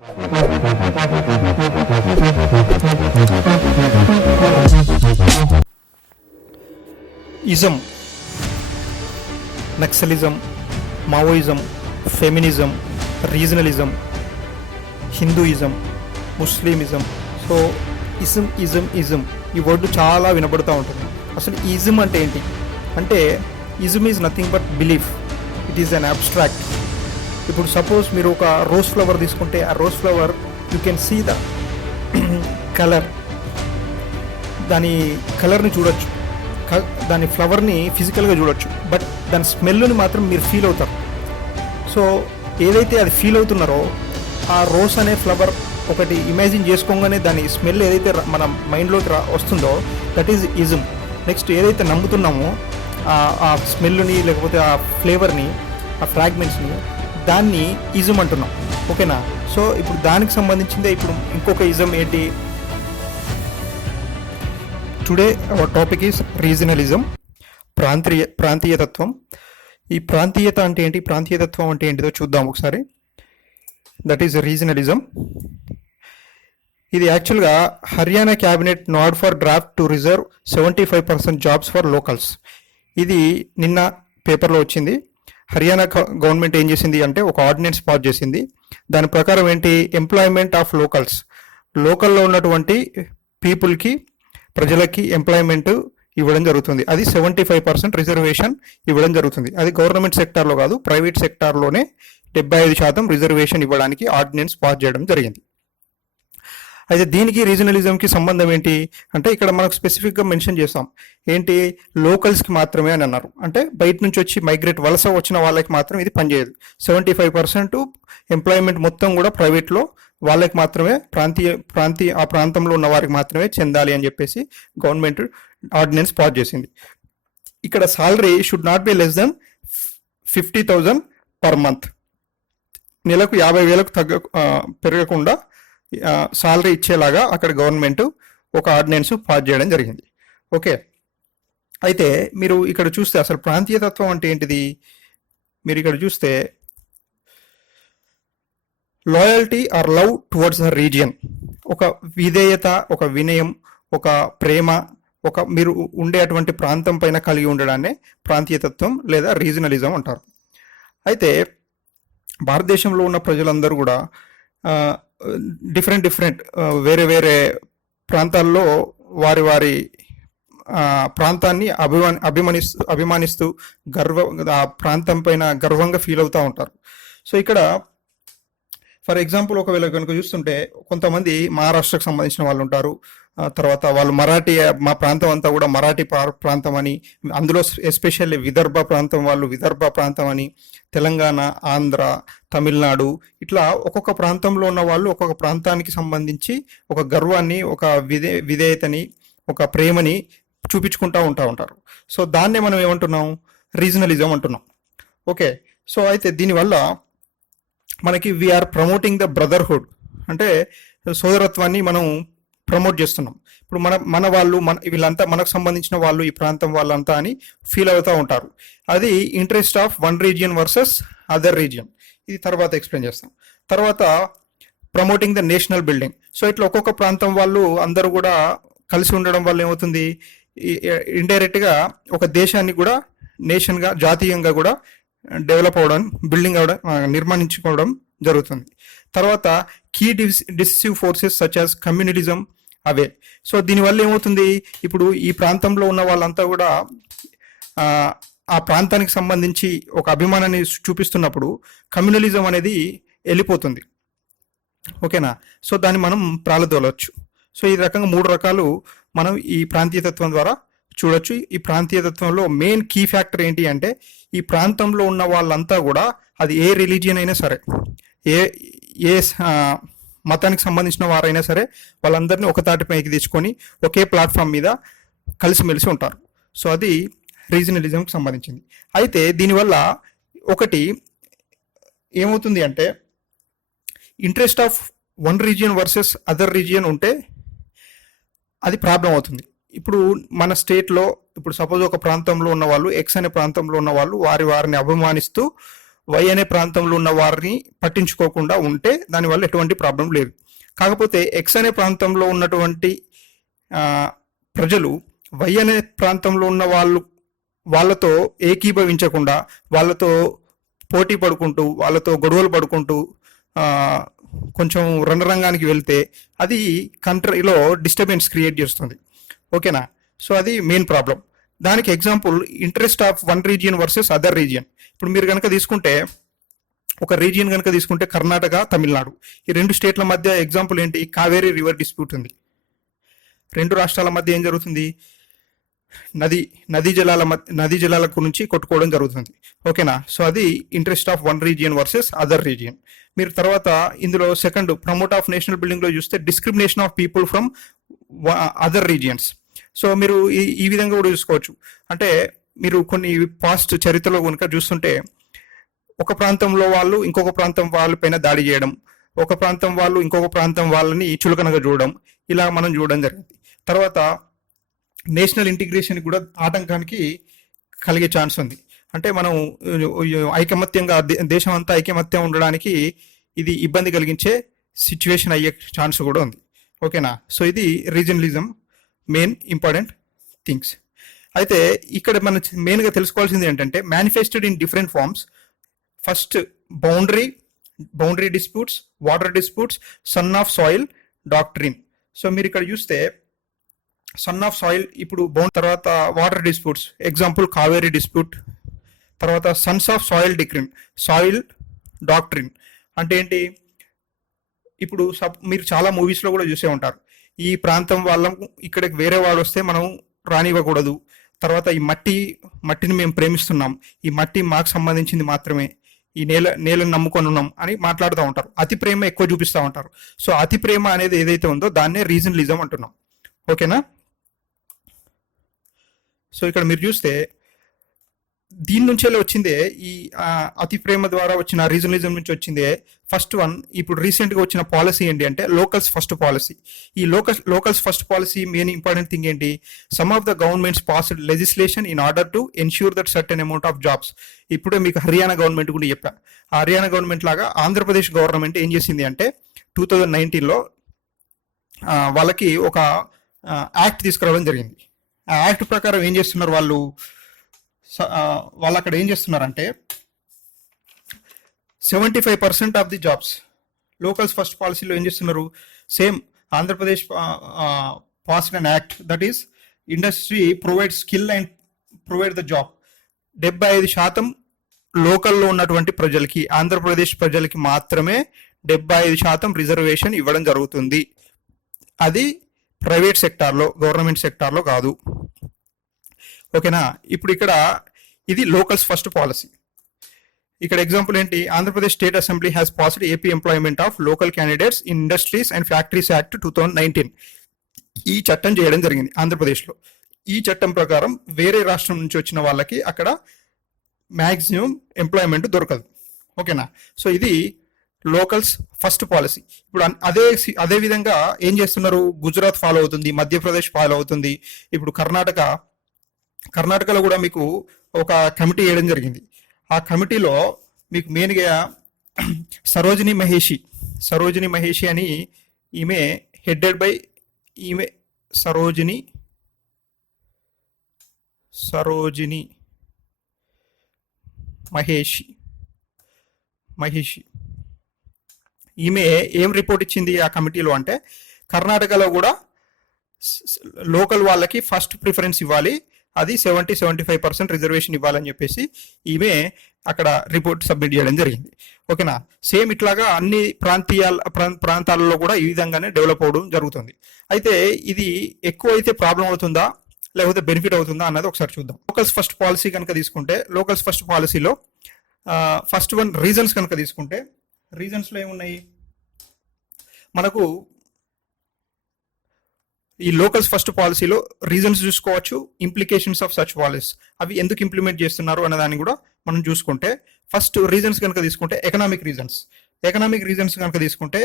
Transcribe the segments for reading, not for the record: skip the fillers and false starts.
Ism, naxalism, Maoism, feminism, regionalism, Hinduism, Muslimism. So ism ism ism ఈ word చాలా వినబడుతూ ఉంటుంది. అసలు ఇజం అంటే ఏంటి అంటే, ism is nothing but belief. It is an abstract. ఇప్పుడు సపోజ్ మీరు ఒక రోజ్ ఫ్లవర్ తీసుకుంటే, ఆ rose flower you can see the colour, దాని కలర్ని చూడొచ్చు, దాని ఫ్లవర్ని ఫిజికల్గా చూడొచ్చు, బట్ దాని స్మెల్ని మాత్రం మీరు ఫీల్ అవుతారు. సో ఏదైతే అది ఫీల్ అవుతున్నారో, ఆ రోజ్ అనే ఫ్లవర్ ఒకటి ఇమాజిన్ చేసుకోగానే దాని స్మెల్ ఏదైతే మన మైండ్లోకి వస్తుందో, దట్ ఈజ్ ఇజం. నెక్స్ట్ ఏదైతే నమ్ముతున్నామో ఆ స్మెల్ని, లేకపోతే ఆ ఫ్లేవర్ని, ఆ ఫ్రాగ్మెంట్స్ని, దాన్ని ఇజం అంటున్నాం. ఓకేనా? సో ఇప్పుడు దానికి సంబంధించిందే ఇప్పుడు ఇంకొక ఇజం ఏంటి, today our topic is regionalism, ప్రాంతీయతత్వం. ఈ ప్రాంతీయత అంటే ఏంటి, ప్రాంతీయతత్వం అంటే ఏంటిదో చూద్దాం ఒకసారి. That is regionalism. ఇది యాక్చువల్గా Haryana cabinet nod for draft to reserve 75% jobs for locals. ఇది నిన్న పేపర్లో వచ్చింది. హర్యానా గవర్నమెంట్ ఏం చేసింది అంటే ఒక ఆర్డినెన్స్ పాస్ చేసింది. దాని ప్రకారం ఏంటి, ఎంప్లాయ్మెంట్ ఆఫ్ లోకల్స్, లోకల్లో ఉన్నటువంటి పీపుల్కి, ప్రజలకి ఎంప్లాయ్మెంట్ ఇవ్వడం జరుగుతుంది. అది 75% రిజర్వేషన్ ఇవ్వడం జరుగుతుంది. అది గవర్నమెంట్ సెక్టార్లో కాదు, ప్రైవేట్ సెక్టార్లోనే 75% రిజర్వేషన్ ఇవ్వడానికి ఆర్డినెన్స్ పాస్ చేయడం జరిగింది. అయితే దీనికి రీజనలిజంకి సంబంధం ఏంటి అంటే, ఇక్కడ మనకు స్పెసిఫిక్గా మెన్షన్ చేస్తాం ఏంటి, లోకల్స్కి మాత్రమే అని అన్నారు. అంటే బయట నుంచి వచ్చి మైగ్రేట్ వలస వచ్చిన వాళ్ళకి మాత్రం ఇది పనిచేయదు. 75% ఎంప్లాయ్మెంట్ మొత్తం కూడా ప్రైవేట్లో వాళ్ళకి మాత్రమే, ఆ ప్రాంతంలో ఉన్న వారికి మాత్రమే చెందాలి అని చెప్పేసి గవర్నమెంట్ ఆర్డినెన్స్ పాస్ చేసింది. ఇక్కడ salary should not be less than 50,000 per month. నెలకు 50,000 పెరగకుండా సాలరీ ఇచ్చేలాగా అక్కడ గవర్నమెంట్ ఒక ఆర్డినెన్స్ పాస్ చేయడం జరిగింది. ఓకే, అయితే మీరు ఇక్కడ చూస్తే అసలు ప్రాంతీయతత్వం అంటే ఏంటిది, మీరు ఇక్కడ చూస్తే loyalty or love towards the region, ఒక విధేయత, ఒక వినయం, ఒక ప్రేమ, ఒక మీరు ఉండే అటువంటి ప్రాంతం పైన కలిగి ఉండడాన్ని ప్రాంతీయతత్వం లేదా రీజనలిజం అంటారు. అయితే భారతదేశంలో ఉన్న ప్రజలందరూ కూడా డిఫరెంట్ వేరే వేరే ప్రాంతాల్లో వారి ప్రాంతాన్ని అభిమానిస్తూ ఆ ప్రాంతం పైన గర్వంగా ఫీల్ అవుతూ ఉంటారు. సో ఇక్కడ ఫర్ ఎగ్జాంపుల్ ఒకవేళ కనుక చూస్తుంటే, కొంతమంది మహారాష్ట్రకు సంబంధించిన వాళ్ళు ఉంటారు, తర్వాత వాళ్ళు మరాఠీ, మా ప్రాంతం అంతా కూడా మరాఠీ ప్రాంతం అని, అందులో ఎస్పెషల్లీ విదర్భ ప్రాంతం వాళ్ళు విదర్భ ప్రాంతం అని, తెలంగాణ, ఆంధ్ర, తమిళనాడు, ఇట్లా ఒక్కొక్క ప్రాంతంలో ఉన్న వాళ్ళు ఒక్కొక్క ప్రాంతానికి సంబంధించి ఒక గర్వాన్ని, ఒక విధేయతని, ఒక ప్రేమని చూపించుకుంటూ ఉంటారు. సో దాన్నే మనం ఏమంటున్నాం, రీజనలిజం అంటున్నాం. ఓకే, సో అయితే దీనివల్ల మనకి వీఆర్ ప్రమోటింగ్ ద బ్రదర్హుడ్, అంటే సోదరత్వాన్ని మనం ప్రమోట్ చేస్తున్నాం. ఇప్పుడు మన వాళ్ళు, వీళ్ళంతా మనకు సంబంధించిన వాళ్ళు, ఈ ప్రాంతం వాళ్ళంతా అని ఫీల్ అవుతూ ఉంటారు. అది interest of one region versus other region. ఇది తర్వాత ఎక్స్ప్లెయిన్ చేస్తాం. తర్వాత promoting the national building. So ఇట్లా ఒక్కొక్క ప్రాంతం వాళ్ళు అందరూ కూడా కలిసి ఉండడం వల్ల ఏమవుతుంది, ఇండైరెక్ట్గా ఒక దేశాన్ని కూడా నేషన్గా, జాతీయంగా కూడా డెవలప్ అవ్వడం, బిల్డింగ్ అవ్వడం, నిర్మాణించుకోవడం జరుగుతుంది. తర్వాత key decisive forces such as communalism అవే. సో దీనివల్ల ఏమవుతుంది, ఇప్పుడు ఈ ప్రాంతంలో ఉన్న వాళ్ళంతా కూడా ఆ ప్రాంతానికి సంబంధించి ఒక అభిమానాన్ని చూపిస్తున్నప్పుడు కమ్యూనలిజం అనేది వెళ్ళిపోతుంది. ఓకేనా? సో దాన్ని మనం ప్రాళదోలవచ్చు. సో ఈ రకంగా 3 రకాలు మనం ఈ ప్రాంతీయతత్వం ద్వారా చూడొచ్చు. ఈ ప్రాంతీయతత్వంలో మెయిన్ కీ ఫ్యాక్టర్ ఏంటి అంటే, ఈ ప్రాంతంలో ఉన్న వాళ్ళంతా కూడా, అది ఏ రిలీజియన్ అయినా సరే, ఏ మతానికి సంబంధించిన వారైనా సరే, వాళ్ళందరినీ ఒక తాటిపైకి తెచ్చుకొని ఒకే ప్లాట్ఫామ్ మీద కలిసిమెలిసి ఉంటారు. సో అది రీజనలిజంకి సంబంధించింది. అయితే దీనివల్ల ఒకటి ఏమవుతుంది అంటే, interest of one region versus other region ఉంటే అది ప్రాబ్లం అవుతుంది. ఇప్పుడు మన స్టేట్లో ఇప్పుడు సపోజ్ ఒక ప్రాంతంలో ఉన్న వాళ్ళు, ఎక్స్ అనే ప్రాంతంలో ఉన్న వాళ్ళు వారిని అభిమానిస్తూ వై అనే ప్రాంతంలో ఉన్న వారిని పట్టించుకోకుండా ఉంటే దానివల్ల ఎటువంటి ప్రాబ్లం లేదు. కాకపోతే ఎక్స్ అనే ప్రాంతంలో ఉన్నటువంటి ప్రజలు వై అనే ప్రాంతంలో ఉన్న వాళ్ళతో ఏకీభవించకుండా, వాళ్ళతో పోటీ పడుకుంటూ, వాళ్ళతో గొడవలు పడుకుంటూ కొంచెం రణరంగానికి వెళ్తే అది కంట్రీలో డిస్టర్బెన్స్ క్రియేట్ చేస్తుంది. ఓకేనా? సో అది మెయిన్ ప్రాబ్లం. దానికి example interest of one region versus other region. ఇప్పుడు మీరు కనుక తీసుకుంటే, ఒక రీజియన్ కనుక తీసుకుంటే కర్ణాటక, తమిళనాడు, ఈ రెండు స్టేట్ల మధ్య ఎగ్జాంపుల్ ఏంటి? కావేరీ రివర్ డిస్ప్యూట్ ఉంది. రెండు రాష్ట్రాల మధ్య ఏం జరుగుతుంది? నదీ జలాల గురించి కొట్టుకోవడం జరుగుతుంది. ఓకేనా? సో అది interest of one region versus other region. మీరు తర్వాత ఇందులో second promote of national building లో చూస్తే discrimination of people from other regions. So మీరు ఈ విధంగా కూడా చూసుకోవచ్చు. అంటే మీరు కొన్ని పాస్ట్ చరిత్రలో కనుక చూస్తుంటే, ఒక ప్రాంతంలో వాళ్ళు ఇంకొక ప్రాంతం వాళ్ళ పైన దాడి చేయడం, ఒక ప్రాంతం వాళ్ళు ఇంకొక ప్రాంతం వాళ్ళని చులకనగా చూడడం, ఇలా మనం చూడడం జరిగింది. తర్వాత నేషనల్ ఇంటిగ్రేషన్ కూడా ఆటంకానికి కలిగే ఛాన్స్ ఉంది. అంటే మనం ఐకమత్యంగా దేశం అంతా ఐకమత్యం ఉండడానికి ఇది ఇబ్బంది కలిగించే సిచ్యువేషన్ అయ్యే ఛాన్స్ కూడా ఉంది. ఓకేనా? సో ఇది రీజనలిజం మెయిన్ ఇంపార్టెంట్ థింగ్స్. అయితే ఇక్కడ మనం మెయిన్గా తెలుసుకోవాల్సింది ఏంటంటే, manifested in different forms. First boundary disputes, water disputes, son of soil doctrine. So మీరు ఇక్కడ చూస్తే సన్ ఆఫ్ సాయిల్, ఇప్పుడు తర్వాత water disputes, example Kaveri dispute. తర్వాత సన్స్ ఆఫ్ సాయిల్ డాక్ట్రిన్ అంటే ఏంటి? ఇప్పుడు మీరు చాలా మూవీస్లో కూడా చూసే ఉంటారు, ఈ ప్రాంతం వాళ్ళకు ఇక్కడికి వేరే వాడు వస్తే మనం రానివ్వకూడదు, తర్వాత ఈ మట్టిని మేము ప్రేమిస్తున్నాం, ఈ మట్టి మాకు సంబంధించింది మాత్రమే, ఈ నేలను నమ్ముకొని ఉన్నాం అని మాట్లాడుతూ ఉంటారు. అతి ప్రేమ ఎక్కువ చూపిస్తూ ఉంటారు. సో అతి ప్రేమ అనేది ఏదైతే ఉందో దాన్నే రీజనలిజం అంటున్నాం. ఓకేనా? సో ఇక్కడ మీరు చూస్తే దీని నుంచే వచ్చిందే, ఈ అతి ప్రేమ ద్వారా వచ్చిన రీజనలిజం నుంచి వచ్చిందే ఫస్ట్ వన్. ఇప్పుడు రీసెంట్గా వచ్చిన పాలసీ ఏంటి అంటే లోకల్స్ ఫస్ట్ పాలసీ. ఈ locals first policy main important thing ఏంటి? Some of the governments passed legislation in order to ensure that certain amount of jobs. ఇప్పుడే మీకు హర్యానా గవర్నమెంట్ కూడా చెప్పా. ఆ హర్యానా గవర్నమెంట్ లాగా ఆంధ్రప్రదేశ్ గవర్నమెంట్ ఏం చేసింది అంటే 2019లో వాళ్ళకి ఒక యాక్ట్ తీసుకురావడం జరిగింది. ఆ యాక్ట్ ప్రకారం ఏం చేస్తున్నారు వాళ్ళు అక్కడ ఏం చేస్తున్నారంటే 75% of the jobs locals first పాలసీలో ఏం చేస్తున్నారు? Same Andhra Pradesh passed an act that is industry provide skill and provide the job. 75% లోకల్లో ఉన్నటువంటి ప్రజలకి, ఆంధ్రప్రదేశ్ ప్రజలకి మాత్రమే 75% రిజర్వేషన్ ఇవ్వడం జరుగుతుంది. అది ప్రైవేట్ సెక్టార్లో, గవర్నమెంట్ సెక్టార్లో కాదు. ఓకేనా? ఇప్పుడు ఇక్కడ ఇది లోకల్స్ ఫస్ట్ పాలసీ. ఇక్కడ ఎగ్జాంపుల్ ఏంటి? Andhra Pradesh state assembly has passed AP employment of local candidates in industries and factories act 2019. ఈ చట్టం చేయడం జరిగింది ఆంధ్రప్రదేశ్లో. ఈ చట్టం ప్రకారం వేరే రాష్ట్రం నుంచి వచ్చిన వాళ్ళకి అక్కడ మ్యాక్సిమం ఎంప్లాయ్మెంట్ దొరకదు. ఓకేనా? సో ఇది లోకల్స్ ఫస్ట్ పాలసీ. ఇప్పుడు అదే విధంగా ఏం చేస్తున్నారు? గుజరాత్ ఫాలో అవుతుంది, మధ్యప్రదేశ్ ఫాలో అవుతుంది. ఇప్పుడు కర్ణాటకలో కూడా మీకు ఒక కమిటీ వేయడం జరిగింది. ఆ కమిటీలో మీకు మెయిన్గా సరోజిని మహేషి అని ఈమె హెడెడ్ బై సరోజిని మహేషి. ఈమె ఏం రిపోర్ట్ ఇచ్చింది ఆ కమిటీలో అంటే, కర్ణాటకలో కూడా లోకల్ వాళ్ళకి ఫస్ట్ ప్రిఫరెన్స్ ఇవ్వాలి, అది 70-75% రిజర్వేషన్ ఇవ్వాలని చెప్పేసి ఈమె అక్కడ రిపోర్ట్ సబ్మిట్ చేయడం జరిగింది. ఓకేనా? సేమ్ ఇట్లాగా అన్ని ప్రాంతాలలో కూడా ఈ విధంగానే డెవలప్ అవడం జరుగుతుంది. అయితే ఇది ఎక్కువ అయితే ప్రాబ్లం అవుతుందా లేకపోతే బెనిఫిట్ అవుతుందా అన్నది ఒకసారి చూద్దాం. లోకల్స్ ఫస్ట్ పాలసీ కనుక తీసుకుంటే, లోకల్స్ ఫస్ట్ పాలసీలో ఫస్ట్ వన్ రీజన్స్ కనుక తీసుకుంటే, రీజన్స్లో ఏమున్నాయి మనకు? ఈ లోకల్స్ ఫస్ట్ పాలసీలో రీజన్స్ చూసుకోవచ్చు, ఇంప్లికేషన్స్ ఆఫ్ సచ్ పాలసీస్, అవి ఎందుకు ఇంప్లిమెంట్ చేస్తున్నారు అన్న దాన్ని కూడా మనం చూసుకుంటే, ఫస్ట్ రీజన్స్ కనుక తీసుకుంటే ఎకనామిక్ రీజన్స్ కనుక తీసుకుంటే,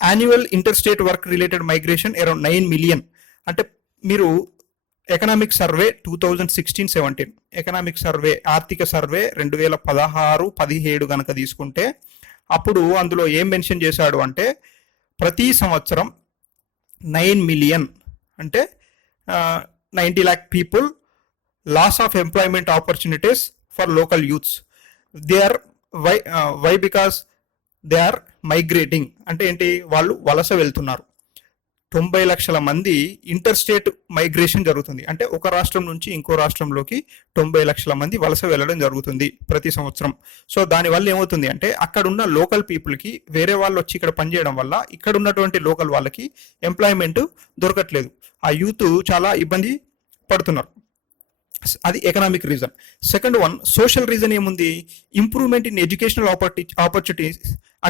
annual inter state work related migration around 9 million. అంటే మీరు ఎకనామిక్ సర్వే 2016-17, ఎకనామిక్ సర్వే ఆర్థిక సర్వే 2016-17 కనుక తీసుకుంటే అప్పుడు అందులో ఏం మెన్షన్ చేశాడు అంటే ప్రతి సంవత్సరం 9 మిలియన్ అంటే 90 lakh people loss of employment opportunities for local youths. They are why because they are migrating అంటే ఏంటి, వాళ్ళు వలస వెళ్తున్నారు. 90 లక్షల మంది ఇంటర్ స్టేట్ మైగ్రేషన్ జరుగుతుంది, అంటే ఒక రాష్ట్రం నుంచి ఇంకో రాష్ట్రంలోకి 90 లక్షల మంది వలస వెళ్ళడం జరుగుతుంది ప్రతి సంవత్సరం. సో దానివల్ల ఏమవుతుంది అంటే అక్కడ ఉన్న లోకల్ పీపుల్కి వేరే వాళ్ళు వచ్చి ఇక్కడ పనిచేయడం వల్ల ఇక్కడ ఉన్నటువంటి లోకల్ వాళ్ళకి ఎంప్లాయ్మెంట్ దొరకట్లేదు, ఆ యూత్ చాలా ఇబ్బంది పడుతున్నారు. అది economic reason. Second one social reason ఏముంది, improvement in educational opportunities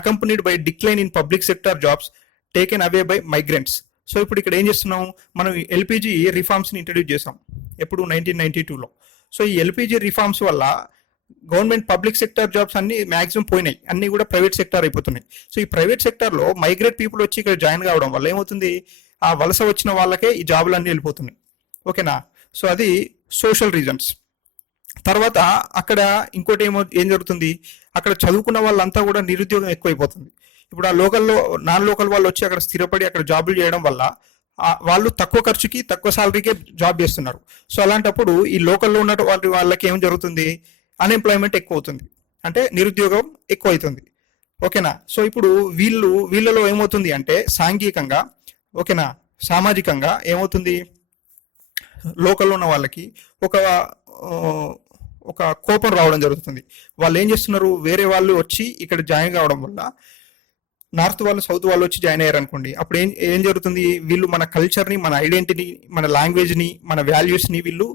accompanied by decline in public sector jobs taken away by migrants. So ఇప్పుడు ఇక్కడ ఏం చేస్తున్నాం, మనం ఎల్పిజి రిఫార్మ్స్ని ఇంట్రడ్యూస్ చేసాం ఎప్పుడు 1992లో. సో ఈ ఎల్పిజి రిఫార్మ్స్ వల్ల గవర్నమెంట్ పబ్లిక్ సెక్టర్ జాబ్స్ అన్ని మ్యాక్సిమం పోయినాయి, అన్ని కూడా ప్రైవేట్ సెక్టర్ అయిపోతున్నాయి. సో ఈ ప్రైవేట్ సెక్టర్లో మైగ్రేట్ పీపుల్ వచ్చి ఇక్కడ జాయిన్ కావడం వల్ల ఏమవుతుంది, ఆ వలస వచ్చిన వాళ్ళకే ఈ జాబులు అన్నీ వెళ్ళిపోతున్నాయి. ఓకేనా, సో అది సోషల్ రీజన్స్. తర్వాత అక్కడ ఇంకోటి ఏం జరుగుతుంది, అక్కడ చదువుకున్న వాళ్ళంతా కూడా నిరుద్యోగం ఎక్కువైపోతుంది. ఇప్పుడు ఆ లోకల్లో నాన్ లోకల్ వాళ్ళు వచ్చి అక్కడ స్థిరపడి అక్కడ జాబులు చేయడం వల్ల వాళ్ళు తక్కువ ఖర్చుకి తక్కువ సాలరీకే జాబ్ చేస్తున్నారు. సో అలాంటప్పుడు ఈ లోకల్లో ఉన్న వాళ్ళకి ఏం జరుగుతుంది, అన్ఎంప్లాయ్మెంట్ ఎక్కువ అవుతుంది, అంటే నిరుద్యోగం ఎక్కువ అవుతుంది. ఓకేనా, సో ఇప్పుడు వీళ్ళలో ఏమవుతుంది అంటే సాంఘికంగా, ఓకేనా, సామాజికంగా ఏమవుతుంది, లోకల్లో ఉన్న వాళ్ళకి ఒక కోపం రావడం జరుగుతుంది. వాళ్ళు ఏం చేస్తున్నారు, వేరే వాళ్ళు వచ్చి ఇక్కడ జాయిన్ కావడం వల్ల నార్త్ వాళ్ళు సౌత్ వాళ్ళు వచ్చి జాయిన్ అయ్యారు అనుకోండి, అప్పుడు ఏం జరుగుతుంది, వీళ్ళు మన కల్చర్ని, మన ఐడెంటిటీ, మన లాంగ్వేజ్ని, మన వాల్యూస్ని వీళ్ళు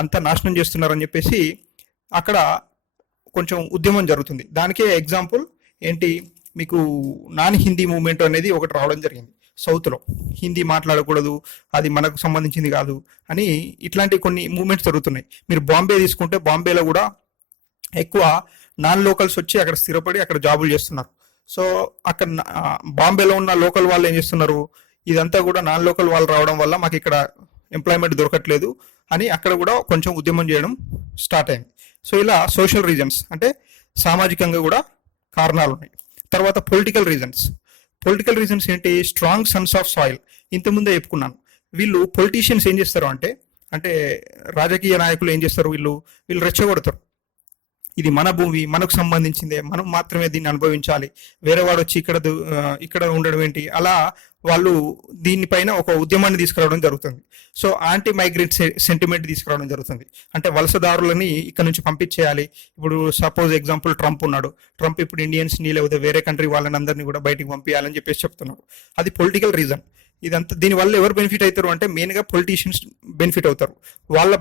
అంతా నాశనం చేస్తున్నారని చెప్పేసి అక్కడ కొంచెం ఉద్యమం జరుగుతుంది. దానికే ఎగ్జాంపుల్ ఏంటి, మీకు నాన్ హిందీ మూవ్మెంట్ అనేది ఒకటి రావడం జరిగింది సౌత్లో. హిందీ మాట్లాడకూడదు, అది మనకు సంబంధించింది కాదు అని ఇట్లాంటి కొన్ని మూవ్మెంట్స్ జరుగుతున్నాయి. మీరు బాంబే తీసుకుంటే బాంబేలో కూడా ఎక్కువ నాన్ లోకల్స్ వచ్చి అక్కడ స్థిరపడి అక్కడ జాబులు చేస్తున్నారు. సో అక్కడ బాంబేలో ఉన్న లోకల్ వాళ్ళు ఏం చేస్తున్నారు, ఇదంతా కూడా నాన్ లోకల్ వాళ్ళు రావడం వల్ల మాకు ఇక్కడ ఎంప్లాయ్మెంట్ దొరకట్లేదు అని అక్కడ కూడా కొంచెం ఉద్యమం చేయడం స్టార్ట్ అయింది. సో ఇలా సోషల్ రీజన్స్ అంటే సామాజికంగా కూడా కారణాలు ఉన్నాయి. తర్వాత పొలిటికల్ రీజన్స్ ఏంటి, స్ట్రాంగ్ సన్స్ ఆఫ్ సాయిల్. ఇంతకుముందే చెప్పుకున్నాను, వీళ్ళు పొలిటీషియన్స్ ఏం చేస్తారు అంటే రాజకీయ నాయకులు ఏం చేస్తారు, వీళ్ళు రెచ్చగొడతారు, ఇది మన భూమి, మనకు సంబంధించిందే, మనం మాత్రమే దీన్ని అనుభవించాలి, వేరే వాడు వచ్చి ఇక్కడ ఉండడం ఏంటి, అలా వాళ్ళు దీనిపైన ఒక ఉద్యమాన్ని తీసుకురావడం జరుగుతుంది. సో యాంటీ మైగ్రెంట్ సెంటిమెంట్ తీసుకురావడం జరుగుతుంది, అంటే వలసదారులని ఇక్కడ నుంచి పంపించేయాలి. ఇప్పుడు సపోజ్ ఎగ్జాంపుల్ ట్రంప్ ఉన్నాడు, ట్రంప్ ఇప్పుడు ఇండియన్స్ని లేకపోతే వేరే కంట్రీ వాళ్ళని అందరినీ కూడా బయటికి పంపించాలని చెప్పేసి చెప్తున్నాడు. అది పొలిటికల్ రీజన్. ఇదంతా దీనివల్ల ఎవరు బెనిఫిట్ అవుతారు అంటే మెయిన్గా పొలిటీషియన్స్ బెనిఫిట్ అవుతారు. వాళ్ళ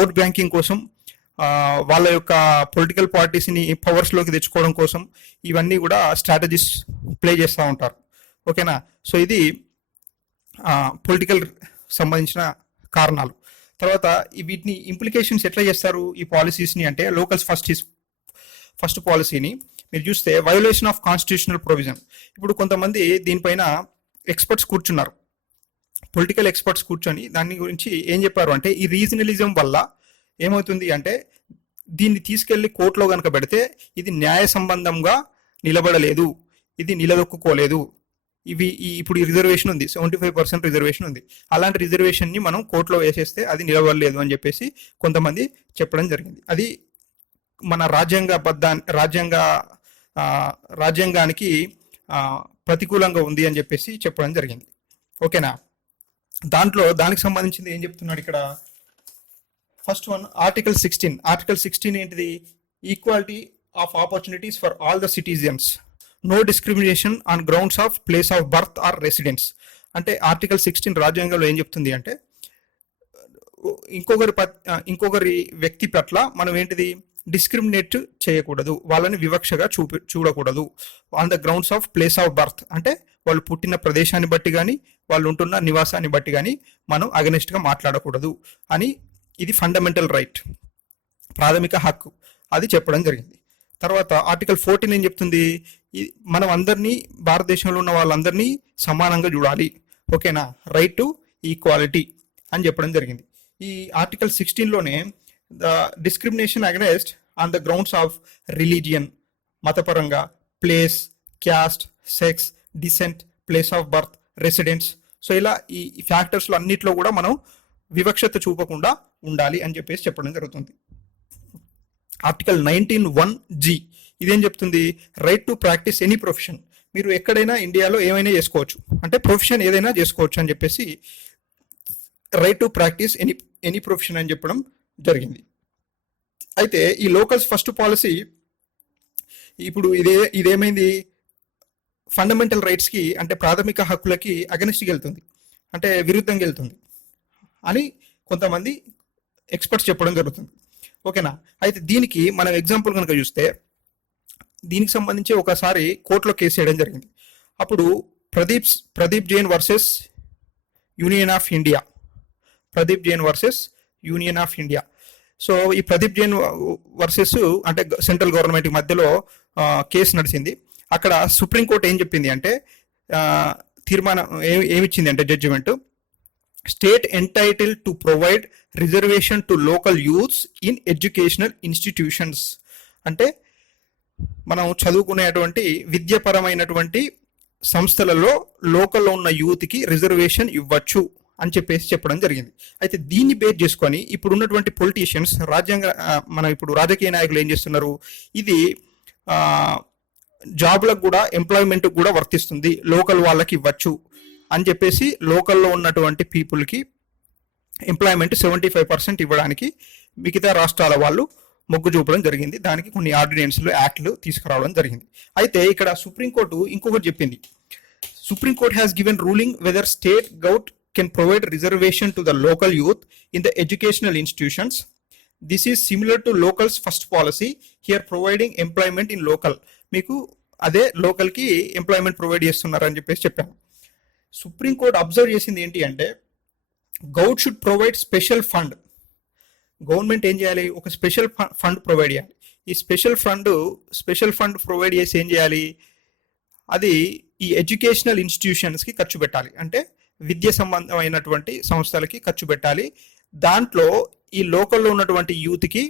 ఓట్ బ్యాంకింగ్ కోసం, వాళ్ళ యొక్క పొలిటికల్ పార్టీస్ని పవర్స్లోకి తెచ్చుకోవడం కోసం ఇవన్నీ కూడా స్ట్రాటజీస్ ప్లే చేస్తూ ఉంటారు. ఓకేనా, సో ఇది పొలిటికల్ సంబంధించిన కారణాలు. తర్వాత వీటిని ఇంప్లికేషన్స్ ఎట్లా చేస్తారు ఈ పాలసీస్ని అంటే, లోకల్స్ ఫస్ట్ పాలసీని మీరు చూస్తే వయోలేషన్ ఆఫ్ కాన్స్టిట్యూషనల్ ప్రొవిజన్. ఇప్పుడు కొంతమంది దీనిపైన ఎక్స్పర్ట్స్ కూర్చున్నారు, పొలిటికల్ ఎక్స్పర్ట్స్ కూర్చొని దాని గురించి ఏం చెప్పారు అంటే, ఈ రీజనలిజం వల్ల ఏమవుతుంది అంటే దీన్ని తీసుకెళ్లి కోర్టులో కనుక పెడితే ఇది న్యాయ సంబంధంగా నిలబడలేదు, ఇది నిలదొక్కుకోలేదు. ఇప్పుడు ఈ రిజర్వేషన్ ఉంది, 75% రిజర్వేషన్ ఉంది, అలాంటి రిజర్వేషన్ని మనం కోర్టులో వేసేస్తే అది నిలబడలేదు అని చెప్పేసి కొంతమంది చెప్పడం జరిగింది. అది మన రాజ్యాంగానికి ప్రతికూలంగా ఉంది అని చెప్పేసి చెప్పడం జరిగింది. ఓకేనా, దానికి సంబంధించింది ఏం చెప్తున్నాడు ఇక్కడ, ఫస్ట్ వన్ ఆర్టికల్ 16 ఏంటిది, equality of opportunities for all the citizens, no discrimination on grounds of place of birth or residence. అంటే ఆర్టికల్ 16 రాజ్యాంగంలో ఏం చెప్తుంది అంటే, ఇంకొకరి వ్యక్తి పట్ల మనం ఏంటిది డిస్క్రిమినేట్ చేయకూడదు, వాళ్ళని వివక్షగా చూడకూడదు. On the grounds of place of birth అంటే వాళ్ళు పుట్టిన ప్రదేశాన్ని బట్టి కానీ వాళ్ళు ఉంటున్న నివాసాన్ని బట్టి కానీ మనం అగనెస్ట్గా మాట్లాడకూడదు అని, ఇది ఫండమెంటల్ రైట్, ప్రాథమిక హక్కు, అది చెప్పడం జరిగింది. తర్వాత ఆర్టికల్ 14 ఏం చెప్తుంది, మనం అందరినీ, భారతదేశంలో ఉన్న వాళ్ళందరినీ సమానంగా చూడాలి. ఓకేనా, రైట్ టు ఈక్వాలిటీ అని చెప్పడం జరిగింది. ఈ ఆర్టికల్ 16లోనే the discrimination against on the grounds of religion, మతపరంగా, place, caste, sex, descent, place of birth, residence, so ఇలా ఈ ఫ్యాక్టర్స్లో అన్నిట్లో కూడా మనం వివక్షత చూపకుండా ఉండాలి అని చెప్పేసి చెప్పడం జరుగుతుంది. ఆర్టికల్ 19(1)(g) ఇదేం చెప్తుంది? Right to practice any profession. మీరు ఎక్కడైనా ఇండియాలో ఏమైనా చేసుకోవచ్చు, అంటే ప్రొఫెషన్ ఏదైనా చేసుకోవచ్చు అని చెప్పేసి right to practice any profession అని చెప్పడం జరిగింది. అయితే ఈ లోకల్స్ ఫస్ట్ పాలసీ ఇప్పుడు ఇదేమైంది? ఫండమెంటల్ రైట్స్కి, అంటే ప్రాథమిక హక్కులకి అగెనిస్ట్గా వెళ్తుంది, అంటే విరుద్ధంగా వెళ్తుంది అని కొంతమంది ఎక్స్పర్ట్స్ చెప్పడం జరుగుతుంది. ఓకేనా? అయితే దీనికి మనం ఎగ్జాంపుల్ కనుక చూస్తే, దీనికి సంబంధించి ఒకసారి కోర్టులో కేసు వేయడం జరిగింది. అప్పుడు Pradeep Jain versus union of India, so ఈ ప్రదీప్ జైన్ వర్సెస్ అంటే సెంట్రల్ గవర్నమెంట్ మధ్యలో కేసు నడిచింది. అక్కడ సుప్రీంకోర్టు ఏం చెప్పింది అంటే, తీర్మానం ఏమిచ్చింది అంటే judgement, state entitle to provide reservation to local youths in educational institutions. అంటే మనం చదువుకునేటువంటి విద్యాపరమైనటువంటి సంస్థలలో లోకల్లో ఉన్న యూత్కి రిజర్వేషన్ ఇవ్వచ్చు అని చెప్పేసి చెప్పడం జరిగింది. అయితే దీన్ని బేస్ చేసుకొని ఇప్పుడు ఉన్నటువంటి పొలిటీషియన్స్, మనం ఇప్పుడు రాజకీయ నాయకులు ఏం చేస్తున్నారు, ఇది జాబ్లకు కూడా, ఎంప్లాయ్మెంట్కి కూడా వర్తిస్తుంది, లోకల్ వాళ్ళకి ఇవ్వచ్చు అని చెప్పేసి లోకల్లో ఉన్నటువంటి పీపుల్కి ఎంప్లాయ్మెంట్ 75% ఇవ్వడానికి మిగతా రాష్ట్రాల వాళ్ళు మొగ్గు చూపడం జరిగింది. దానికి కొన్ని ఆర్డినెన్స్లు, యాక్ట్లు తీసుకురావడం జరిగింది. అయితే ఇక్కడ సుప్రీంకోర్టు ఇంకొకటి చెప్పింది. Supreme Court has given ruling whether state government can provide reservation to the local youth in the educational institutions. This is similar to locals first policy here providing employment in local. మీకు అదే లోకల్కి employment provide చేస్తున్నారని చెప్పేసి చెప్పాను. Supreme court observe చేసింది ఏంటి అంటే, government should provide special fund. Government ఏం చేయాలి? ఒక స్పెషల్ ఫండ్ ప్రొవైడ్ చేయాలి. ఈ స్పెషల్ ఫండ్ ప్రొవైడ్ చేసి ఏం చేయాలి? అది ఈ ఎడ్యుకేషనల్ ఇన్స్టిట్యూషన్స్కి ఖర్చు పెట్టాలి, అంటే విద్య సంబంధమైనటువంటి సంస్థలకి ఖర్చు పెట్టాలి. దాంట్లో ఈ లోకల్లో ఉన్నటువంటి యూత్కి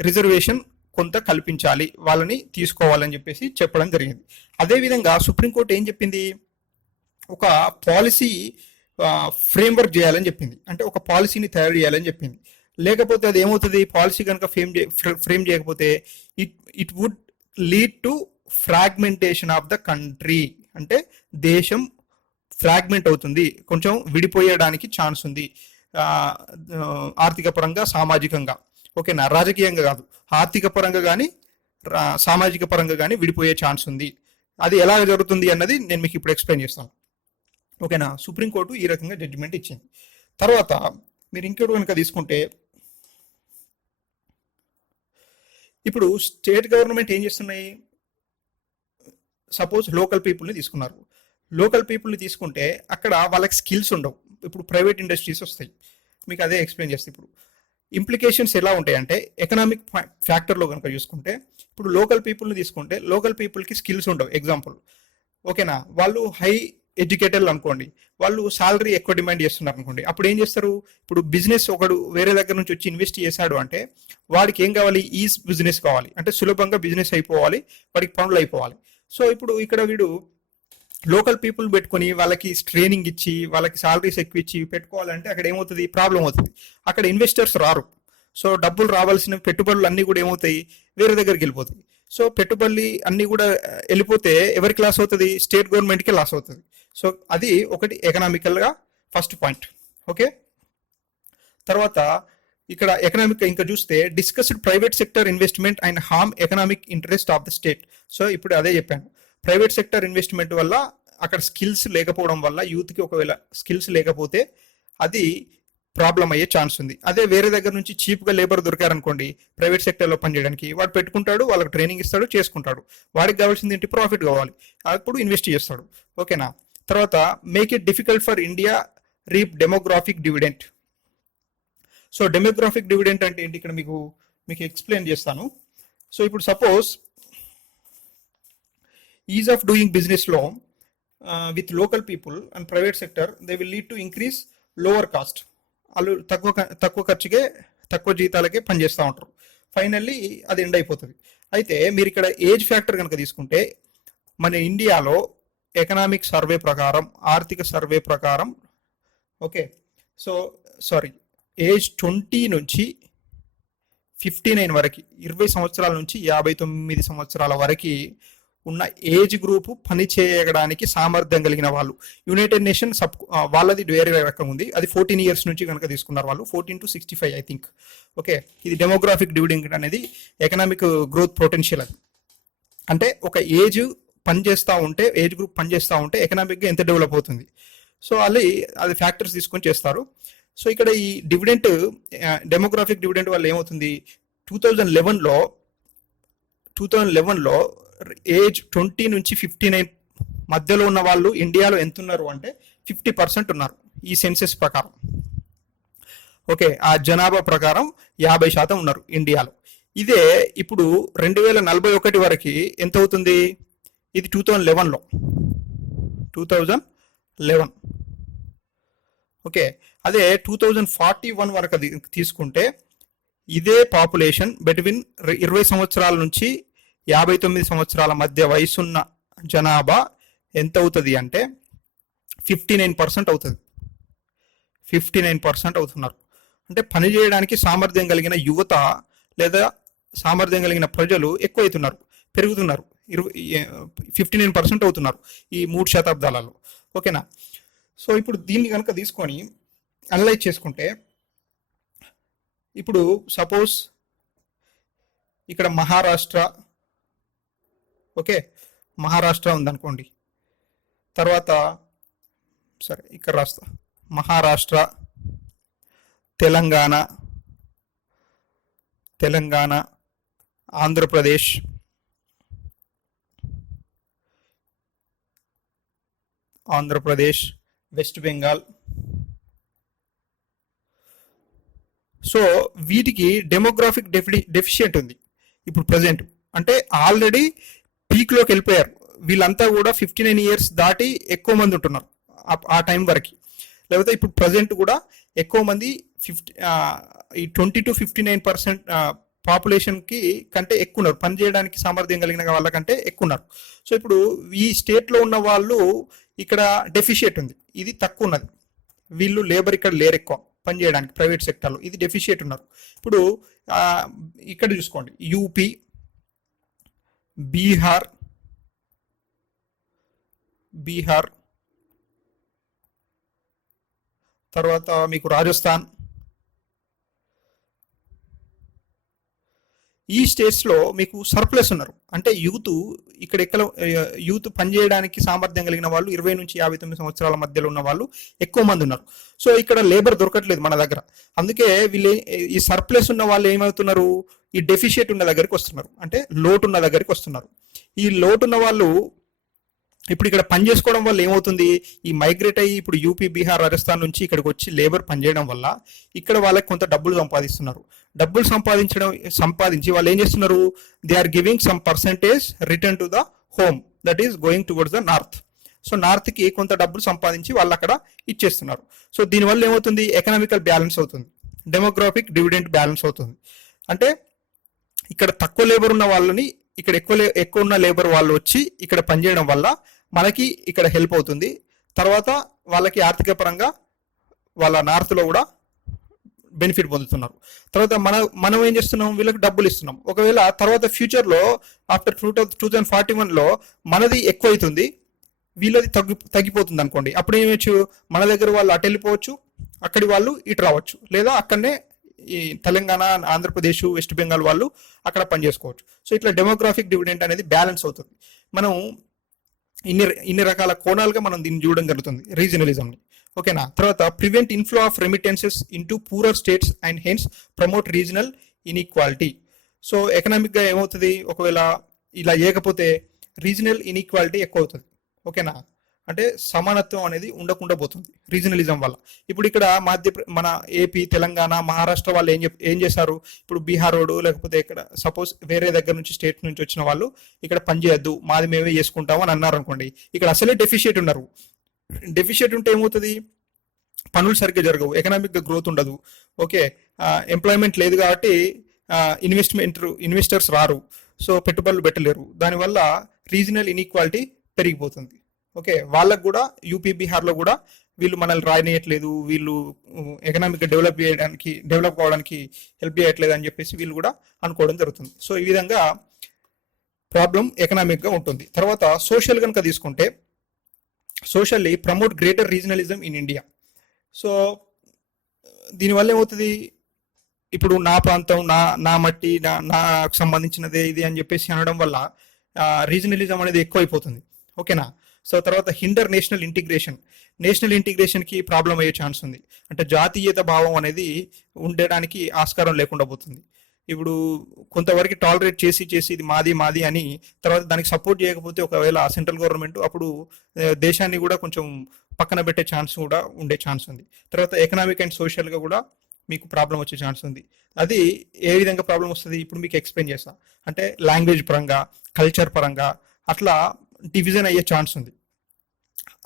రిజర్వేషన్ కొంత కల్పించాలి, వాళ్ళని తీసుకోవాలని చెప్పేసి చెప్పడం జరిగింది. అదేవిధంగా సుప్రీంకోర్టు ఏం చెప్పింది? ఒక పాలసీ ఫ్రేమ్వర్క్ చేయాలని చెప్పింది, అంటే ఒక పాలసీని తయారు చేయాలని చెప్పింది. లేకపోతే అది ఏమవుతుంది? పాలసీ కనుక ఫ్రేమ్ చేయకపోతే it would lead to fragmentation of the country, అంటే దేశం ఫ్రాగ్మెంట్ అవుతుంది, కొంచెం విడిపోయడానికి ఛాన్స్ ఉంది, ఆర్థిక పరంగా, సామాజికంగా. ఓకేనా? రాజకీయంగా కాదు, ఆర్థిక పరంగా కానీ సామాజిక పరంగా కానీ విడిపోయే ఛాన్స్ ఉంది. అది ఎలా జరుగుతుంది అన్నది నేను మీకు ఇప్పుడు ఎక్స్ప్లెయిన్ చేస్తాను. ఓకేనా? సుప్రీంకోర్టు ఈ రకంగా జడ్జిమెంట్ ఇచ్చింది. తర్వాత మీరు ఇంకోటి కనుక తీసుకుంటే, ఇప్పుడు స్టేట్ గవర్నమెంట్ ఏం చేస్తున్నాయి? సపోజ్ లోకల్ పీపుల్ని తీసుకున్నారు. లోకల్ పీపుల్ని తీసుకుంటే అక్కడ వాళ్ళకి స్కిల్స్ ఉండవు. ఇప్పుడు ప్రైవేట్ ఇండస్ట్రీస్ వస్తాయి, మీకు అదే ఎక్స్ప్లెయిన్ చేస్తే. ఇప్పుడు ఇంప్లికేషన్స్ ఎలా ఉంటాయంటే, ఎకనామిక్ ఫ్యాక్టర్లో కనుక చూసుకుంటే, ఇప్పుడు లోకల్ పీపుల్ని తీసుకుంటే లోకల్ పీపుల్కి స్కిల్స్ ఉండవు. ఎగ్జాంపుల్, ఓకేనా, వాళ్ళు హై ఎడ్యుకేటెడ్ అనుకోండి, వాళ్ళు సాలరీ ఎక్కువ డిమాండ్ చేస్తున్నారు అనుకోండి, అప్పుడు ఏం చేస్తారు? ఇప్పుడు బిజినెస్ ఒకడు వేరే దగ్గర నుంచి వచ్చి ఇన్వెస్ట్ చేశాడు అంటే వాడికి ఏం కావాలి? ఈజ్ బిజినెస్ కావాలి, అంటే సులభంగా బిజినెస్ అయిపోవాలి, వాడికి పనులు అయిపోవాలి. సో ఇప్పుడు ఇక్కడ వీడు లోకల్ పీపుల్ పెట్టుకొని వాళ్ళకి ట్రైనింగ్ ఇచ్చి వాళ్ళకి సాలరీస్ ఎక్కువ ఇచ్చి పెట్టుకోవాలంటే అక్కడ ఏమవుతుంది? ప్రాబ్లం అవుతుంది. అక్కడ ఇన్వెస్టర్స్ రారు. సో డబ్బులు రావాల్సిన పెట్టుబడులు అన్నీ కూడా ఏమవుతాయి? వేరే దగ్గరికి వెళ్ళిపోతాయి. సో పెట్టుబడి అన్నీ కూడా వెళ్ళిపోతే ఎవరికి లాస్ అవుతుంది? స్టేట్ గవర్నమెంట్కి లాస్ అవుతుంది. సో అది ఒకటి ఎకనామికల్గా ఫస్ట్ పాయింట్. ఓకే, తర్వాత ఇక్కడ ఎకనామిక్ ఇంకా చూస్తే, discussed private sector investment and harm economic interest of the state. So ఇప్పుడు అదే చెప్పాను, ప్రైవేట్ సెక్టర్ ఇన్వెస్ట్మెంట్ వల్ల అక్కడ స్కిల్స్ లేకపోవడం వల్ల యూత్కి ఒకవేళ స్కిల్స్ లేకపోతే అది ప్రాబ్లం అయ్యే ఛాన్స్ ఉంది. అదే వేరే దగ్గర నుంచి చీప్గా లేబర్ దొరికారనుకోండి ప్రైవేట్ సెక్టర్లో పనిచేయడానికి, వాడు పెట్టుకుంటాడు, వాళ్ళకి ట్రైనింగ్ ఇస్తాడు, చేసుకుంటాడు. వాడికి కావాల్సింది ఏంటి? ప్రాఫిట్ కావాలి, అప్పుడు ఇన్వెస్ట్ చేస్తాడు. ఓకేనా? తర్వాత make it difficult for India reap demographic dividend. So demographic dividend అంటే ఏంటి? ఇక్కడ మీకు ఎక్స్ప్లెయిన్ చేస్తాను. సో ఇప్పుడు సపోజ్ ఈజ్ ఆఫ్ డూయింగ్ బిజినెస్లో with local people and private sector they will lead to increase lower caste. వాళ్ళు తక్కువ ఖర్చుకే తక్కువ జీతాలకే పనిచేస్తూ ఉంటారు. ఫైనల్లీ అది ఎండ్ అయిపోతుంది. అయితే మీరు ఇక్కడ ఏజ్ ఫ్యాక్టర్ కనుక తీసుకుంటే మన ఇండియాలో ఎకనామిక్ సర్వే ప్రకారం, ఆర్థిక సర్వే ప్రకారం, ఓకే, సో సారీ, ఏజ్ 20 నుంచి 59 వరకు, 20 సంవత్సరాల నుంచి 59 సంవత్సరాల వరకు ఉన్న ఏజ్ గ్రూపు పని చేయడానికి సామర్థ్యం కలిగిన వాళ్ళు. యునైటెడ్ నేషన్ వాళ్ళది వేరే రకం ఉంది, అది 14 ఇయర్స్ నుంచి కనుక తీసుకున్నారు వాళ్ళు, 14 to 65 ఐ థింక్. ఓకే, ఇది డెమోగ్రాఫిక్ డివిడెండ్ అనేది ఎకనామిక్ గ్రోత్ పొటెన్షియల్. అది అంటే ఒక ఏజ్ పనిచేస్తూ ఉంటే, ఏజ్ గ్రూప్ పనిచేస్తూ ఉంటే ఎకనామిక్గా ఎంత డెవలప్ అవుతుంది. సో అది ఫ్యాక్టర్స్ తీసుకొని చేస్తారు. సో ఇక్కడ ఈ డివిడెంట్, డెమోగ్రాఫిక్ డివిడెంట్ వల్ల ఏమవుతుంది, 2011లో ఏజ్ 20 నుంచి 59 మధ్యలో ఉన్న వాళ్ళు ఇండియాలో ఎంత ఉన్నారు అంటే 50% ఉన్నారు ఈ సెన్సెస్ ప్రకారం. ఓకే, ఆ జనాభా ప్రకారం 50% ఉన్నారు ఇండియాలో. ఇదే ఇప్పుడు 2041 వరకు ఎంత అవుతుంది, ఇది 2011. ఓకే, అదే 2041 వరకు తీసుకుంటే ఇదే పాపులేషన్ బిట్వీన్ 20 సంవత్సరాల నుంచి 59 సంవత్సరాల మధ్య వయసున్న జనాభా ఎంత అవుతుంది అంటే 59% అవుతుంది. 59% అవుతున్నారు. అంటే పని చేయడానికి సామర్థ్యం కలిగిన యువత లేదా సామర్థ్యం కలిగిన ప్రజలు ఎక్కువైతున్నారు, పెరుగుతున్నారు. 59% అవుతున్నారు ఈ 3 శతాబ్దాలలో. ఓకేనా. సో ఇప్పుడు దీన్ని కనుక తీసుకొని అనలైజ్ చేసుకుంటే, ఇప్పుడు సపోజ్ ఇక్కడ మహారాష్ట్ర, ఓకే, మహారాష్ట్ర ఉందనుకోండి, తర్వాత సరే ఇక్కడ రాస్తా, మహారాష్ట్ర, తెలంగాణ, ఆంధ్రప్రదేశ్, వెస్ట్ బెంగాల్. సో వీటికి డెమోగ్రాఫిక్ డెఫిషియెంట్ ఉంది ఇప్పుడు ప్రజెంట్. అంటే ఆల్రెడీ పీక్లోకి వెళ్ళిపోయారు వీళ్ళంతా కూడా, 59 ఇయర్స్ దాటి ఎక్కువ మంది ఉంటున్నారు ఆ టైం వరకు. లేకపోతే ఇప్పుడు ప్రజెంట్ కూడా ఎక్కువ మంది ఈ 20 to 59% పాపులేషన్కి కంటే ఎక్కువ ఉన్నారు, పని చేయడానికి సామర్థ్యం కలిగిన వాళ్ళకంటే ఎక్కువ ఉన్నారు. సో ఇప్పుడు ఈ స్టేట్లో ఉన్న వాళ్ళు ఇక్కడ డెఫిషియట్ ఉంది, ఇది తక్కువ ఉన్నది. వీళ్ళు లేబర్ ఇక్కడ లేరు ఎక్కువ పని చేయడానికి ప్రైవేట్ సెక్టర్లో, ఇది డెఫిషియట్ ఉన్నారు. ఇప్పుడు ఇక్కడ చూసుకోండి, యూపీ, బీహార్, తర్వాత మీకు రాజస్థాన్, ఈ స్టేట్స్లో మీకు సర్ప్లస్ ఉన్నారు. అంటే యూత్ పనిచేయడానికి సామర్థ్యం కలిగిన వాళ్ళు 20 నుంచి 59 సంవత్సరాల మధ్యలో ఉన్న వాళ్ళు ఎక్కువ మంది ఉన్నారు. సో ఇక్కడ లేబర్ దొరకట్లేదు మన దగ్గర. అందుకే వీళ్ళు ఈ సర్ప్లస్ ఉన్న వాళ్ళు ఏమవుతున్నారు, ఈ డెఫిషియట్ ఉన్న దగ్గరికి వస్తున్నారు, అంటే లోటు ఉన్న దగ్గరికి వస్తున్నారు. ఈ లోటు ఉన్న వాళ్ళు ఇప్పుడు ఇక్కడ పని చేసుకోవడం వల్ల ఏమవుతుంది, ఈ మైగ్రేట్ అయ్యి ఇప్పుడు యూపీ, బీహార్, రాజస్థాన్ నుంచి ఇక్కడికి వచ్చి లేబర్ పనిచేయడం వల్ల ఇక్కడ వాళ్ళకి కొంత డబ్బులు సంపాదిస్తున్నారు. డబ్బులు సంపాదించి వాళ్ళు ఏం చేస్తున్నారు, they are giving some percentage return to the home, that is going towards the north. So నార్త్కి కొంత డబ్బులు సంపాదించి వాళ్ళు అక్కడ ఇచ్చేస్తున్నారు. సో దీనివల్ల ఏమవుతుంది, ఎకనామికల్ బ్యాలెన్స్ అవుతుంది, డెమోగ్రాఫిక్ డివిడెంట్ బ్యాలెన్స్ అవుతుంది. అంటే ఇక్కడ తక్కువ లేబర్ ఉన్న వాళ్ళని ఇక్కడ ఎక్కువ ఉన్న లేబర్ వాళ్ళు వచ్చి ఇక్కడ పనిచేయడం వల్ల మనకి ఇక్కడ హెల్ప్ అవుతుంది. తర్వాత వాళ్ళకి ఆర్థిక పరంగా వాళ్ళ నార్త్లో కూడా బెనిఫిట్ పొందుతున్నారు. తర్వాత మనం ఏం చేస్తున్నాం, వీళ్ళకి డబ్బులు ఇస్తున్నాం. ఒకవేళ తర్వాత ఫ్యూచర్లో ఆఫ్టర్ 2041లో మనది ఎక్కువ అవుతుంది, వీళ్ళది తగ్గిపోతుంది అనుకోండి. అప్పుడు ఏమొచ్చు, మన దగ్గర వాళ్ళు అటు వెళ్ళిపోవచ్చు, అక్కడి వాళ్ళు ఇటు రావచ్చు, లేదా అక్కడనే ఈ తెలంగాణ, ఆంధ్రప్రదేశ్, వెస్ట్ బెంగాల్ వాళ్ళు అక్కడ పనిచేసుకోవచ్చు. సో ఇట్లా డెమోగ్రాఫిక్ డివిడెంట్ అనేది బ్యాలెన్స్ అవుతుంది. మనం ఇన్ని రకాల కోణాలుగా మనం దీన్ని చూడడం జరుగుతుంది రీజనలిజంని. ఓకేనా. తర్వాత prevent inflow of remittances into poorer states and hence promote regional inequality. So ఎకనామిక్గా ఏమవుతుంది, ఒకవేళ ఇలా చేయకపోతే రీజనల్ ఇన్ఈక్వాలిటీ ఎక్కువ అవుతుంది. ఓకేనా. అంటే సమానత్వం అనేది ఉండకుండా పోతుంది రీజనలిజం వల్ల. ఇప్పుడు ఇక్కడ మన ఏపీ, తెలంగాణ, మహారాష్ట్ర వాళ్ళు ఏం చేశారు, ఇప్పుడు బీహార్ వాడు లేకపోతే ఇక్కడ సపోజ్ వేరే దగ్గర నుంచి స్టేట్ నుంచి వచ్చిన వాళ్ళు ఇక్కడ పని చేయొద్దు, మాది మేమే చేసుకుంటాం అని అన్నారు అనుకోండి. ఇక్కడ అసలే డెఫిషియట్ ఉన్నారు. డెఫిషియట్ ఉంటే ఏమవుతుంది, పనులు సరిగ్గా జరగవు, ఎకనామిక్గా గ్రోత్ ఉండదు. ఓకే, ఎంప్లాయ్మెంట్ లేదు కాబట్టి ఇన్వెస్టర్స్ రారు, సో పెట్టుబడులు పెట్టలేరు. దానివల్ల రీజనల్ ఇన్ఈక్వాలిటీ పెరిగిపోతుంది. ఓకే, వాళ్ళకు కూడా యూపీ బీహార్లో కూడా వీళ్ళు మనల్ని రాయనీయట్లేదు, వీళ్ళు ఎకనామిక్గా డెవలప్ కావడానికి హెల్ప్ చేయట్లేదు అని చెప్పేసి వీళ్ళు కూడా అనుకోవడం జరుగుతుంది. సో ఈ విధంగా ప్రాబ్లం ఎకనామిక్గా ఉంటుంది. తర్వాత సోషల్ కనుక తీసుకుంటే, socially promote greater regionalism in India. So దీనివల్ల ఏమవుతుంది, ఇప్పుడు నా ప్రాంతం, నా మట్టి, నాకు సంబంధించినదే ఇది అని చెప్పేసి అనడం వల్ల రీజనలిజం అనేది ఎక్కువైపోతుంది. ఓకేనా. సో తర్వాత హిండర్ నేషనల్ ఇంటిగ్రేషన్కి ప్రాబ్లం అయ్యే ఛాన్స్ ఉంది. అంటే జాతీయత భావం అనేది ఉండడానికి ఆస్కారం లేకుండా పోతుంది. ఇప్పుడు కొంతవరకు టాలరేట్ చేసి ఇది మాది అని తర్వాత దానికి సపోర్ట్ చేయకపోతే ఒకవేళ సెంట్రల్ గవర్నమెంట్ అప్పుడు దేశాన్ని కూడా కొంచెం పక్కన పెట్టే ఛాన్స్ కూడా ఉండే ఛాన్స్ ఉంది. తర్వాత ఎకనామిక్ అండ్ సోషల్గా కూడా మీకు ప్రాబ్లం వచ్చే ఛాన్స్ ఉంది. అది ఏ విధంగా ప్రాబ్లం వస్తుంది ఇప్పుడు మీకు ఎక్స్ప్లెయిన్ చేస్తా. అంటే లాంగ్వేజ్ పరంగా, కల్చర్ పరంగా అట్లా డివిజన్ అయ్యే ఛాన్స్ ఉంది.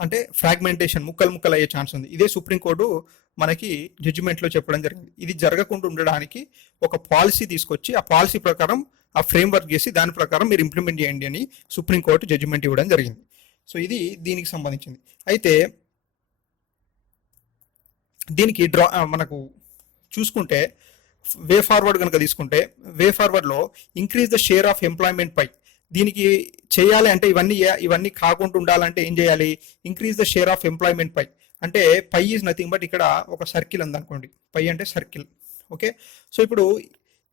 అంటే ఫ్రాగ్మెంటేషన్, ముక్కలు అయ్యే ఛాన్స్ ఉంది. ఇదే సుప్రీంకోర్టు మనకి జడ్జిమెంట్లో చెప్పడం జరిగింది. ఇది జరగకుండా ఉండడానికి ఒక పాలసీ తీసుకొచ్చి ఆ పాలసీ ప్రకారం ఆ ఫ్రేమ్వర్క్ చేసి దాని ప్రకారం మీరు ఇంప్లిమెంట్ చేయండి అని సుప్రీంకోర్టు జడ్జిమెంట్ ఇవ్వడం జరిగింది. సో ఇది దీనికి సంబంధించింది. అయితే దీనికి మనకు చూసుకుంటే వే ఫార్వర్డ్ కనుక తీసుకుంటే, వే ఫార్వర్డ్లో increase the share of employment పై, దీనికి చేయాలి అంటే ఇవన్నీ కాకుండా ఉండాలంటే ఏం చేయాలి, increase the share of employment పై. అంటే పై ఈజ్ నథింగ్ బట్ ఇక్కడ ఒక సర్కిల్ ఉందనుకోండి, పై అంటే సర్కిల్. ఓకే, సో ఇప్పుడు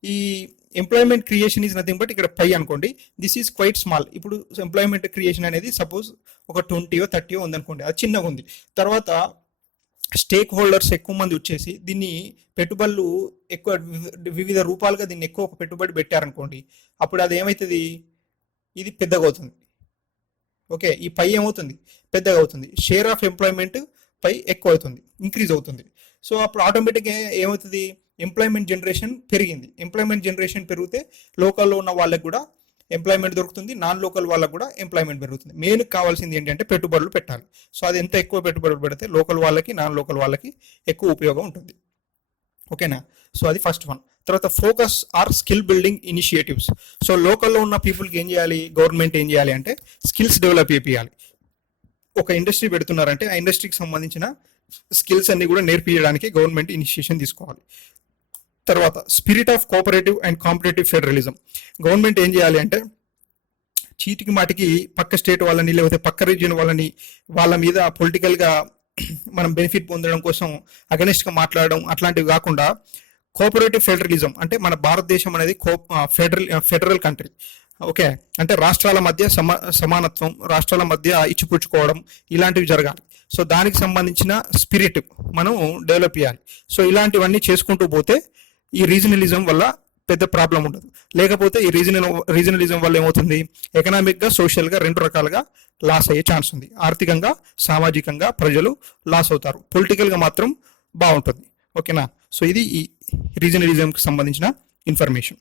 ఈ employment creation is nothing but ఇక్కడ పై అనుకోండి, దిస్ ఈజ్ క్వైట్ స్మాల్. ఇప్పుడు ఎంప్లాయ్మెంట్ క్రియేషన్ అనేది సపోజ్ ఒక 20 or 30 ఉందనుకోండి, అది చిన్నగా ఉంది. తర్వాత స్టేక్ హోల్డర్స్ ఎక్కువ మంది వచ్చేసి దీన్ని పెట్టుబడులు ఎక్కువ వివిధ రూపాలుగా దీన్ని ఎక్కువ పెట్టుబడి పెట్టారనుకోండి, అప్పుడు అది ఏమవుతుంది, ఇది పెద్దగా అవుతుంది. ఓకే, ఈ పై ఏమవుతుంది, పెద్దగా అవుతుంది. షేర్ ఆఫ్ ఎంప్లాయ్మెంట్ పై ఎక్కువ అవుతుంది, ఇంక్రీజ్ అవుతుంది. సో అప్పుడు ఆటోమేటిక్గా ఏమవుతుంది, ఎంప్లాయ్మెంట్ జనరేషన్ పెరిగింది. ఎంప్లాయ్మెంట్ జనరేషన్ పెరిగితే లోకల్లో ఉన్న వాళ్ళకి కూడా ఎంప్లాయ్మెంట్ దొరుకుతుంది, నాన్ లోకల్ వాళ్ళకు కూడా ఎంప్లాయ్మెంట్ పెరుగుతుంది. మెయిన్ కావాల్సింది ఏంటంటే పెట్టుబడులు పెట్టాలి. సో అది ఎంత ఎక్కువ పెట్టుబడులు పెడితే లోకల్ వాళ్ళకి, నాన్ లోకల్ వాళ్ళకి ఎక్కువ ఉపయోగం ఉంటుంది. ఓకేనా. సో అది ఫస్ట్ వన్. తర్వాత focus are skill building initiatives. So లోకల్లో ఉన్న పీపుల్కి ఏం చేయాలి, గవర్నమెంట్ ఏం చేయాలి అంటే స్కిల్స్ డెవలప్ చేయాలి. ఒక ఇండస్ట్రీ పెడుతున్నారంటే ఆ ఇండస్ట్రీకి సంబంధించిన స్కిల్స్ అన్ని కూడా నేర్పించడానికి గవర్నమెంట్ ఇనిషియేషన్ తీసుకోవాలి. తర్వాత spirit of cooperative and competitive federalism. Government ఏం చేయాలి అంటే చీటికి మాటికి పక్క స్టేట్ వాళ్ళని లేకపోతే పక్క రీజియన్ వాళ్ళ మీద పొలిటికల్గా మనం బెనిఫిట్ పొందడం కోసం అగెనిస్ట్గా మాట్లాడడం అట్లాంటివి కాకుండా కోఆపరేటివ్ ఫెడరలిజం అంటే మన భారతదేశం అనేది ఫెడరల్ కంట్రీ. ఓకే, అంటే రాష్ట్రాల మధ్య సమానత్వం, రాష్ట్రాల మధ్య ఇచ్చిపుచ్చుకోవడం ఇలాంటివి జరగాలి. సో దానికి సంబంధించిన స్పిరిట్ మనం డెవలప్ చేయాలి. సో ఇలాంటివన్నీ చేసుకుంటూ పోతే ఈ రీజనలిజం వల్ల పెద్ద ప్రాబ్లం ఉండదు. లేకపోతే ఈ రీజనలిజం వల్ల ఏమవుతుంది, ఎకనామిక్గా, సోషల్గా రెండు రకాలుగా లాస్ అయ్యే ఛాన్స్ ఉంది. ఆర్థికంగా, సామాజికంగా ప్రజలు లాస్ అవుతారు, పొలిటికల్గా మాత్రం బాగుంటుంది. ఓకేనా. సో ఇది ఈ రీజనలిజంకి సంబంధించిన ఇన్ఫర్మేషన్.